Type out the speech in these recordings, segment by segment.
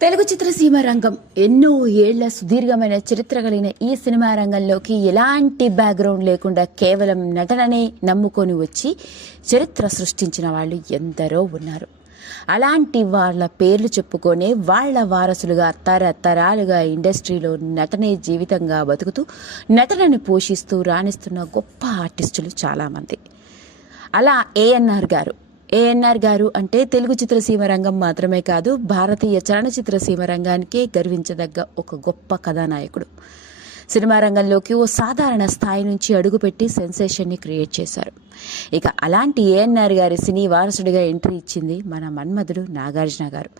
తెలుగు చిత్రసీమ రంగం ఎన్నో ఏళ్ళ సుదీర్ఘమైన చరిత్ర కలిగిన ఈ సినిమా రంగంలోకి ఎలాంటి బ్యాక్గ్రౌండ్ లేకుండా కేవలం నటననే నమ్ముకొని వచ్చి చరిత్ర సృష్టించిన వాళ్ళు ఎందరో ఉన్నారు. అలాంటి వాళ్ళ పేర్లు చెప్పుకొనే వాళ్ళ వారసులుగా తరతరాలుగా ఇండస్ట్రీలో నటనే జీవితంగా బతుకుతూ నటనని పోషిస్తూ రాణిస్తున్న గొప్ప ఆర్టిస్టులు చాలామంది. అలా ఏఎన్ఆర్ గారు ఏఎన్ఆర్ గారు అంటే తెలుగు చిత్రసీమ రంగం మాత్రమే కాదు భారతీయ చలనచిత్ర సీమ రంగానికే గర్వించదగ్గ ఒక గొప్ప కథానాయకుడు. సినిమా రంగంలోకి ఓ సాధారణ స్థాయి నుంచి అడుగుపెట్టి సెన్సేషన్ని క్రియేట్ చేశారు. ఇక అలాంటి ఏఎన్ఆర్ గారి సినీ వారసుడిగా ఎంట్రీ ఇచ్చింది మన మన్మధుడు నాగార్జున గారు.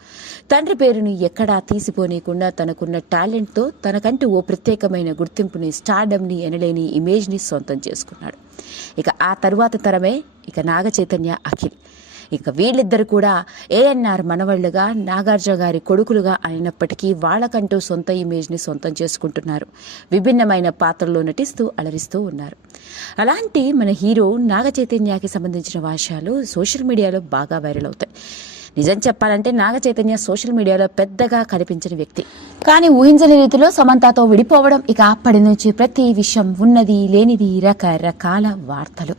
తండ్రి పేరుని ఎక్కడా తీసిపోనీయకుండా తనకున్న టాలెంట్తో తనకంటూ ఓ ప్రత్యేకమైన గుర్తింపుని స్టార్డమ్ని ఎనలేని ఇమేజ్ని సొంతం చేసుకున్నాడు. ఇక ఆ తరువాత తరమే ఇక నాగ చైతన్య అఖిల్. ఇక వీళ్ళిద్దరు కూడా ఏఎన్ఆర్ మనవళ్ళుగా నాగార్జున గారి కొడుకులుగా అయినప్పటికీ వాళ్ళకంటూ సొంత ఇమేజ్ని సొంతం చేసుకుంటున్నారు. విభిన్నమైన పాత్రల్లో నటిస్తూ అలరిస్తూ ఉన్నారు. అలాంటి మన హీరో నాగ చైతన్యకి సంబంధించిన వాషాలు సోషల్ మీడియాలో బాగా వైరల్ అవుతాయి. నిజం చెప్పాలంటే నాగ చైతన్య సోషల్ మీడియాలో పెద్దగా కనిపించిన వ్యక్తి. కానీ ఊహించని రీతిలో సమంతతో విడిపోవడం ఇక అప్పటి నుంచి ప్రతి విషయం ఉన్నది లేనిది రకరకాల వార్తలు.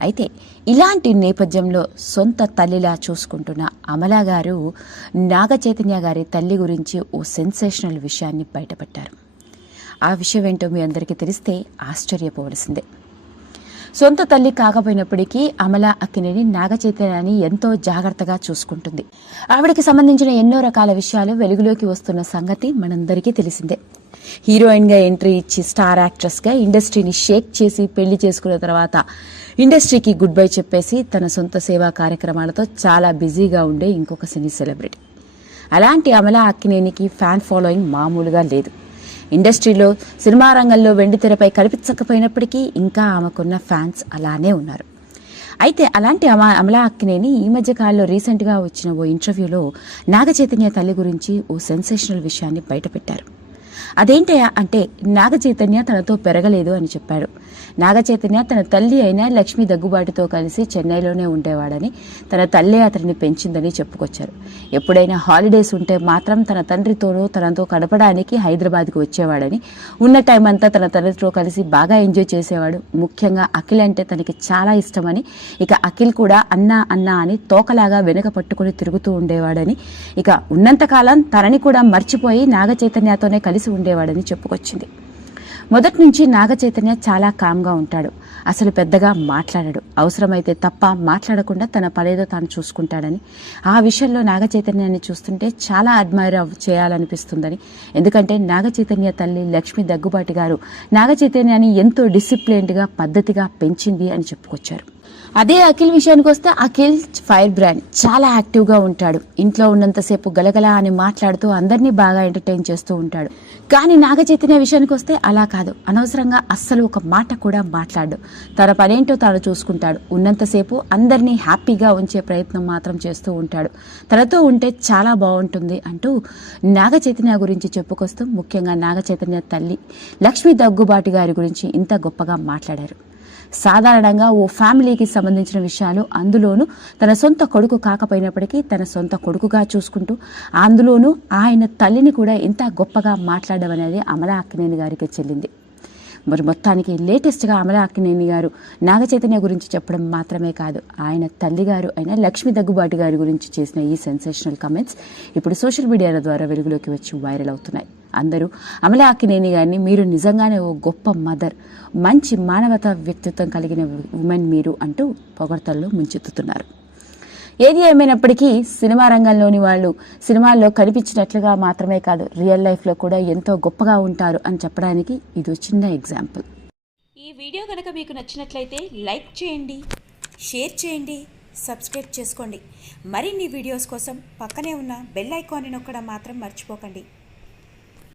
అయితే ఇలాంటి నేపథ్యంలో సొంత తల్లిలా చూసుకుంటున్న అమలా గారు నాగ చైతన్య గారి తల్లి గురించి ఓ సెన్సేషనల్ విషయాన్ని బయటపెట్టారు. ఆ విషయం ఏంటో మీ అందరికీ తెలిస్తే ఆశ్చర్యపోవలసిందే. సొంత తల్లి కాకపోయినప్పటికీ అమల అక్కినేని నాగ చైతన్యాన్ని ఎంతో జాగ్రత్తగా చూసుకుంటుంది. ఆవిడకి సంబంధించిన ఎన్నో రకాల విషయాలు వెలుగులోకి వస్తున్న సంగతి మనందరికీ తెలిసిందే. హీరోయిన్గా ఎంట్రీ ఇచ్చి స్టార్ యాక్ట్రెస్గా ఇండస్ట్రీని షేక్ చేసి పెళ్ళి చేసుకున్న తర్వాత ఇండస్ట్రీకి గుడ్ బై చెప్పేసి తన సొంత సేవా కార్యక్రమాలతో చాలా బిజీగా ఉండే ఇంకొక సినీ సెలబ్రిటీ. అలాంటి అమల అక్కినేనికి ఫ్యాన్ ఫాలోయింగ్ మామూలుగా లేదు. ఇండస్ట్రీలో సినిమా రంగంలో వెండి తెరపై కనిపించకపోయినప్పటికీ ఇంకా ఆమెకున్న ఫ్యాన్స్ అలానే ఉన్నారు. అయితే అలాంటి అమ అమలా అక్కినేని ఈ మధ్య కాలంలో రీసెంట్గా వచ్చిన ఓ ఇంటర్వ్యూలో నాగ చైతన్య తల్లి గురించి ఓ సెన్సేషనల్ విషయాన్ని బయటపెట్టారు. అదేంటయా అంటే నాగచైతన్య తనతో పెరగలేదు అని చెప్పాడు. నాగచైతన్య తన తల్లి అయిన లక్ష్మి దగ్గుబాటుతో కలిసి చెన్నైలోనే ఉండేవాడని తన తల్లి అతనిని పెంచిందని చెప్పుకొచ్చారు. ఎప్పుడైనా హాలిడేస్ ఉంటే మాత్రం తన తండ్రితోనూ తనతో గడపడానికి హైదరాబాద్కి వచ్చేవాడని ఉన్న టైం అంతా తన తండ్రితో కలిసి బాగా ఎంజాయ్ చేసేవాడు. ముఖ్యంగా అఖిల్ అంటే తనకి చాలా ఇష్టమని ఇక అఖిల్ కూడా అన్నా అన్నా అని తోకలాగా వెనుక పట్టుకుని తిరుగుతూ ఉండేవాడని ఇక ఉన్నంతకాలం తనని కూడా మర్చిపోయి నాగ చైతన్యతోనే కలిసి ఉండేవాడని చెప్పుకొచ్చింది. మొదటి నుంచి నాగచైతన్య చాలా కామ్గా ఉంటాడు. అసలు పెద్దగా మాట్లాడడు. అవసరమైతే తప్ప మాట్లాడకుండా తన పనేదో తాను చూసుకుంటాడని. ఆ విషయంలో నాగచైతన్యాన్ని చూస్తుంటే చాలా అడ్మైర్ చేయాలనిపిస్తుందని. ఎందుకంటే నాగచైతన్య తల్లి లక్ష్మి దగ్గుబాటి గారు నాగచైతన్యాన్ని ఎంతో డిసిప్లైన్డ్గా పద్ధతిగా పెంచింది అని చెప్పుకొచ్చారు. అదే అఖిల్ విషయానికి వస్తే అఖిల్ ఫైర్ బ్రాండ్ చాలా యాక్టివ్గా ఉంటాడు. ఇంట్లో ఉన్నంతసేపు గలగల అని మాట్లాడుతూ అందరినీ బాగా ఎంటర్టైన్ చేస్తూ ఉంటాడు. కానీ నాగ చైతన్య విషయానికి వస్తే అలా కాదు. అనవసరంగా అస్సలు ఒక మాట కూడా మాట్లాడు తన పనేంటో తాను చూసుకుంటాడు. ఉన్నంతసేపు అందరినీ హ్యాపీగా ఉంచే ప్రయత్నం మాత్రం చేస్తూ ఉంటాడు. తనతో ఉంటే చాలా బాగుంటుంది అంటూ నాగ చైతన్య గురించి చెప్పుకొస్తూ ముఖ్యంగా నాగ చైతన్య తల్లి లక్ష్మీ దగ్గుబాటి గారి గురించి ఇంత గొప్పగా మాట్లాడారు. సాధారణంగా ఓ ఫ్యామిలీకి సంబంధించిన విషయాలు అందులోనూ తన సొంత కొడుకు కాకపోయినప్పటికీ తన సొంత కొడుకుగా చూసుకుంటూ అందులోనూ ఆయన తల్లిని కూడా ఎంత గొప్పగా మాట్లాడడం అనేది అమలా అక్కినేని గారికి చెల్లింది. మరి మొత్తానికి లేటెస్ట్గా అమలా అక్కినేని గారు నాగచైతన్య గురించి చెప్పడం మాత్రమే కాదు ఆయన తల్లిగారు అయిన లక్ష్మి దగ్గుబాటి గారి గురించి చేసిన ఈ సెన్సేషనల్ కమెంట్స్ ఇప్పుడు సోషల్ మీడియాల ద్వారా వెలుగులోకి వచ్చి వైరల్ అవుతున్నాయి. అందరూ అమలా అక్కినేని గారిని మీరు నిజంగానే ఓ గొప్ప మదర్ మంచి మానవత వ్యక్తిత్వం కలిగిన ఉమెన్ మీరు అంటూ పొగడ్తల్లో ముంచెత్తుతున్నారు. ఏది ఏమైనప్పటికీ సినిమా రంగంలోని వాళ్ళు సినిమాల్లో కనిపించినట్లుగా మాత్రమే కాదు రియల్ లైఫ్లో కూడా ఎంతో గొప్పగా ఉంటారు అని చెప్పడానికి ఇది చిన్న ఎగ్జాంపుల్. ఈ వీడియో కనుక మీకు నచ్చినట్లయితే లైక్ చేయండి షేర్ చేయండి సబ్స్క్రైబ్ చేసుకోండి. మరిన్ని వీడియోస్ కోసం పక్కనే ఉన్న బెల్ ఐకాన్ని నొక్కడం మాత్రం మర్చిపోకండి.